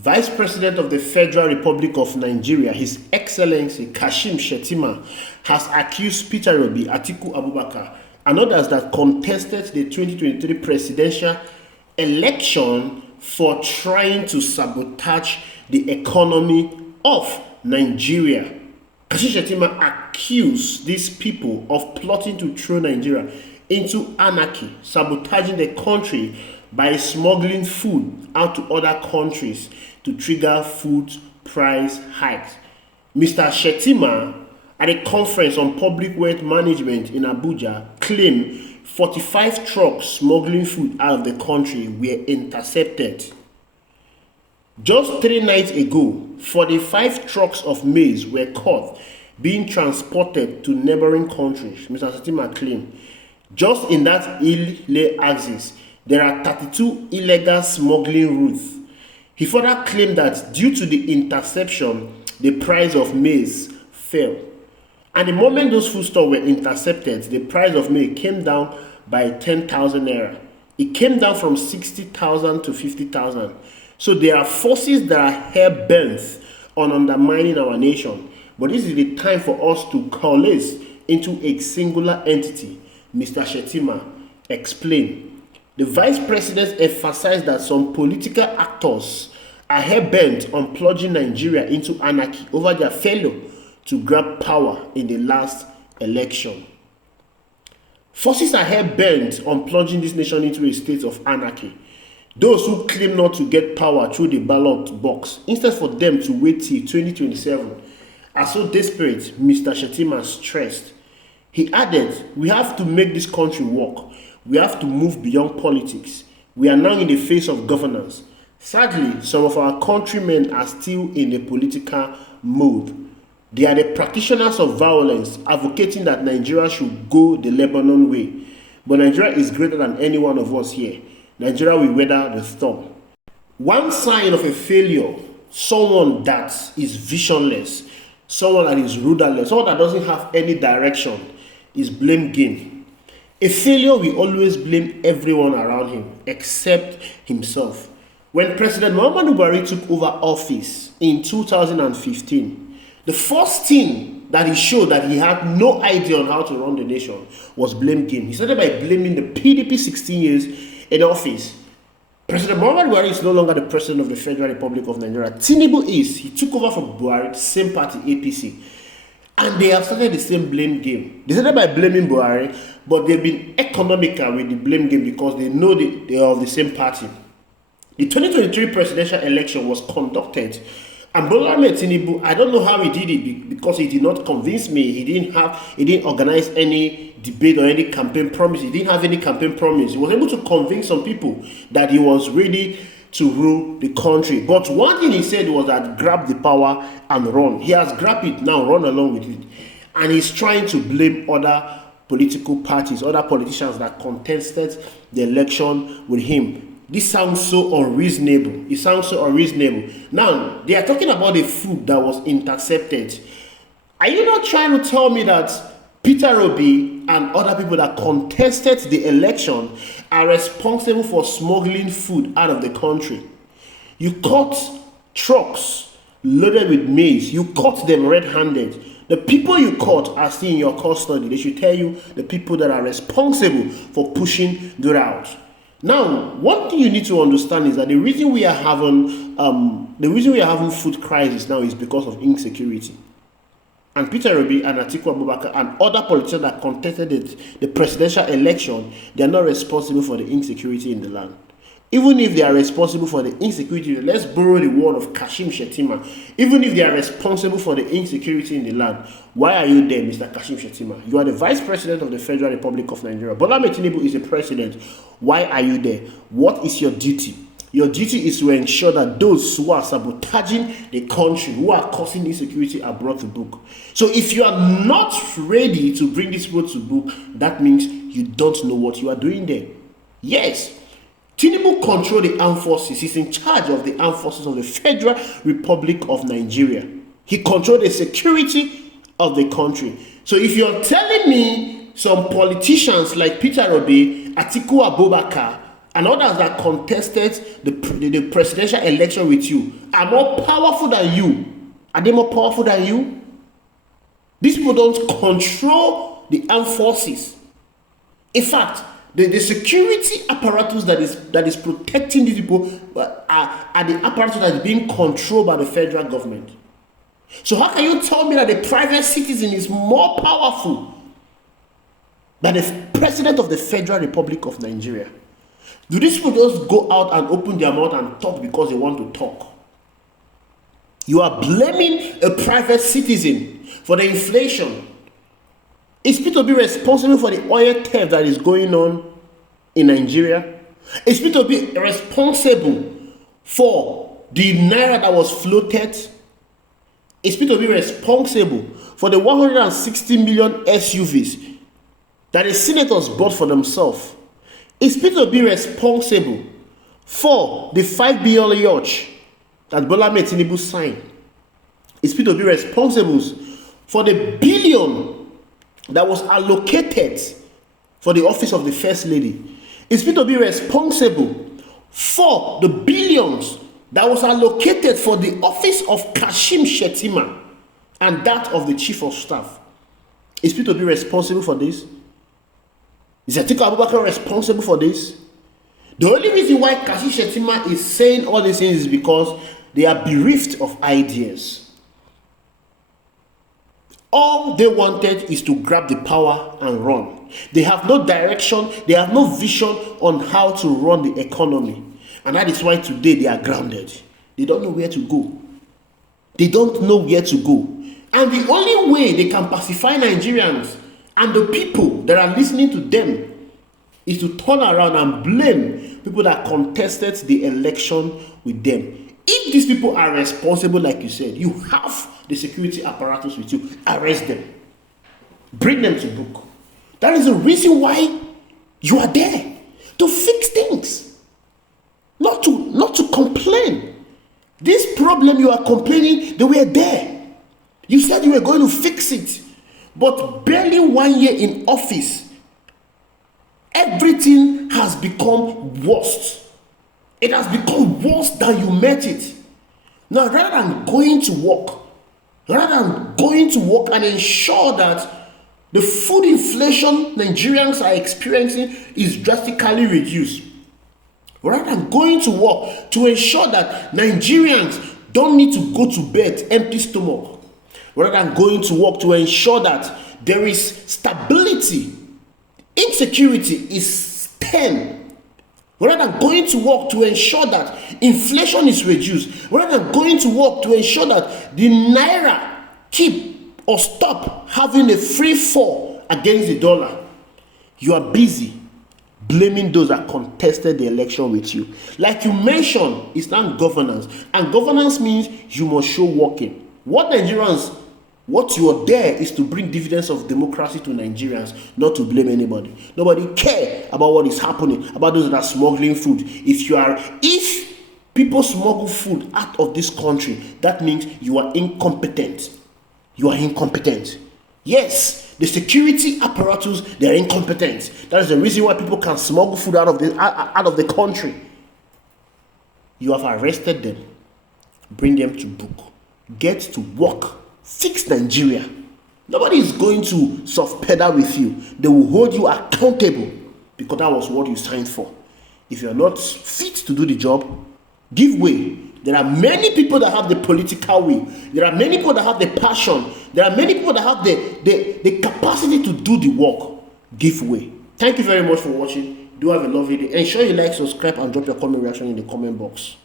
Vice President of the Federal Republic of Nigeria, His Excellency Kashim Shettima, has accused Peter Obi, Atiku Abubakar, and others that contested the 2023 presidential election for trying to sabotage the economy of Nigeria. Kashim Shettima accused these people of plotting to throw Nigeria into anarchy, sabotaging the country by smuggling food out to other countries to trigger food price hikes. Mr. Shettima, at a conference on public wealth management in Abuja, claimed 45 trucks smuggling food out of the country were intercepted. Just 3 nights ago, 45 trucks of maize were caught being transported to neighboring countries, Mr. Shettima claimed. Just in that Ile axis, there are 32 illegal smuggling routes. He further claimed that due to the interception, the price of maize fell. And the moment those foodstuffs were intercepted, the price of maize came down by 10,000 naira. It came down from 60,000 to 50,000. So there are forces that are hell-bent on undermining our nation. But this is the time for us to coalesce into a singular entity, Mr. Shettima explained. The Vice President emphasized that some political actors are hell-bent on plunging Nigeria into anarchy over their failure to grab power in the last election. Forces are hell-bent on plunging this nation into a state of anarchy. Those who claim not to get power through the ballot box, instead for them to wait till 2027, are so desperate, Mr. Shettima stressed. He added, we have to make this country work. We have to move beyond politics. We are now in the phase of governance. Sadly, some of our countrymen are still in the political mode. They are the practitioners of violence, advocating that Nigeria should go the Lebanon way. But Nigeria is greater than any one of us here. Nigeria will weather the storm. One sign of a failure, someone that is visionless, someone that is rudderless, someone that doesn't have any direction, is blame game. A failure will always blame everyone around him except himself. When President Muhammadu Buhari took over office in 2015, the first thing that he showed that he had no idea on how to run the nation was blame game. He started by blaming the PDP 16 years in office. President Muhammadu Buhari is no longer the president of the Federal Republic of Nigeria. Tinubu is. He took over from Buhari, the same party, APC. And they have started the same blame game. They started by blaming Buhari, but they've been economical with the blame game because they know they are of the same party. The 2023 presidential election was conducted, and Bola Ahmed Tinubu, I don't know how he did it because he did not convince me. He didn't organize any debate or any campaign promise. He didn't have any campaign promise. He was able to convince some people that he was ready to rule the country. But one thing he said was that grab the power and run. He has grabbed it now, run along with it. And he's trying to blame other political parties, other politicians that contested the election with him. This sounds so unreasonable. It sounds so unreasonable. Now, they are talking about the food that was intercepted. Are you not trying to tell me that Peter Obi and other people that contested the election are responsible for smuggling food out of the country? You caught trucks loaded with maize. You caught them red-handed. The people you caught are still in your custody. They should tell you the people that are responsible for pushing the route. Now, one thing you need to understand is that the reason we are having food crisis now is because of insecurity. And Peter Obi and Atiku Abubakar and other politicians that contested the presidential election, they are not responsible for the insecurity in the land. Even if they are responsible for the insecurity, let's borrow the word of Kashim Shettima. Even if they are responsible for the insecurity in the land, why are you there, Mr. Kashim Shettima? You are the Vice President of the Federal Republic of Nigeria. Bola Ahmed Tinubu is the President. Why are you there? What is your duty? Your duty is to ensure that those who are sabotaging the country, who are causing insecurity, are brought to book. So if you are not ready to bring this book to book, that means you don't know what you are doing there. Yes, Tinubu controls the armed forces. He's in charge of the armed forces of the Federal Republic of Nigeria. He controls the security of the country. So if you're telling me some politicians like Peter Obi, Atiku Abubakar, and others that contested the presidential election with you are more powerful than you. Are they more powerful than you? These people don't control the armed forces. In fact, the security apparatus that is protecting these people are the apparatus that is being controlled by the federal government. So how can you tell me that the private citizen is more powerful than the president of the Federal Republic of Nigeria? Do these people just go out and open their mouth and talk because they want to talk? You are blaming a private citizen for the inflation. Is Peter Obi responsible for the oil theft that is going on in Nigeria? Is Peter Obi responsible for the naira that was floated? Is Peter Obi responsible for the 160 million SUVs that the senators bought for themselves? Is Peter Obi responsible for the 5 billion yacht that Bola Tinubu signed? Is Peter Obi responsible for the billion that was allocated for the office of the First Lady? Is Peter Obi responsible for the billions that was allocated for the office of Kashim Shettima and that of the Chief of Staff? Is Peter Obi responsible for this? Is Atiku Abubakar responsible for this? The only reason why Kashim Shettima is saying all these things is because they are bereft of ideas. All they wanted is to grab the power and run. They have no direction, they have no vision on how to run the economy. And that is why today they are grounded. They don't know where to go. They don't know where to go. And the only way they can pacify Nigerians and the people that are listening to them is to turn around and blame people that contested the election with them. If these people are responsible, like you said, you have the security apparatus with you, arrest them. Bring them to book. That is the reason why you are there, to fix things, not to complain. This problem you are complaining, they were there. You said you were going to fix it, but barely 1 year in office, everything has become worse. It has become worse than you met it. Now, rather than going to work and ensure that the food inflation Nigerians are experiencing is drastically reduced, rather than going to work to ensure that Nigerians don't need to go to bed empty stomach, rather than going to work to ensure that there is stability, insecurity is 10. Rather than going to work to ensure that inflation is reduced, rather than going to work to ensure that the naira keep or stop having a free fall against the dollar, you are busy blaming those that contested the election with you. Like you mentioned, it's not governance. And governance means you must show working. What you are there is to bring dividends of democracy to Nigerians, not to blame anybody. Nobody care about what is happening, about those that are smuggling food. If people smuggle food out of this country, that means you are incompetent. You are incompetent. Yes, the security apparatus, they are incompetent. That is the reason why people can smuggle food out of the country. You have arrested them. Bring them to book. Get to work. Fix Nigeria. Nobody is going to soft pedal with you. They will hold you accountable because that was what you signed for. If you are not fit to do the job, give way. There are many people that have the political will. There are many people that have the passion. There are many people that have the capacity to do the work. Give way. Thank you very much for watching. Do have a lovely day. Ensure you like, subscribe, and drop your comment reaction in the comment box.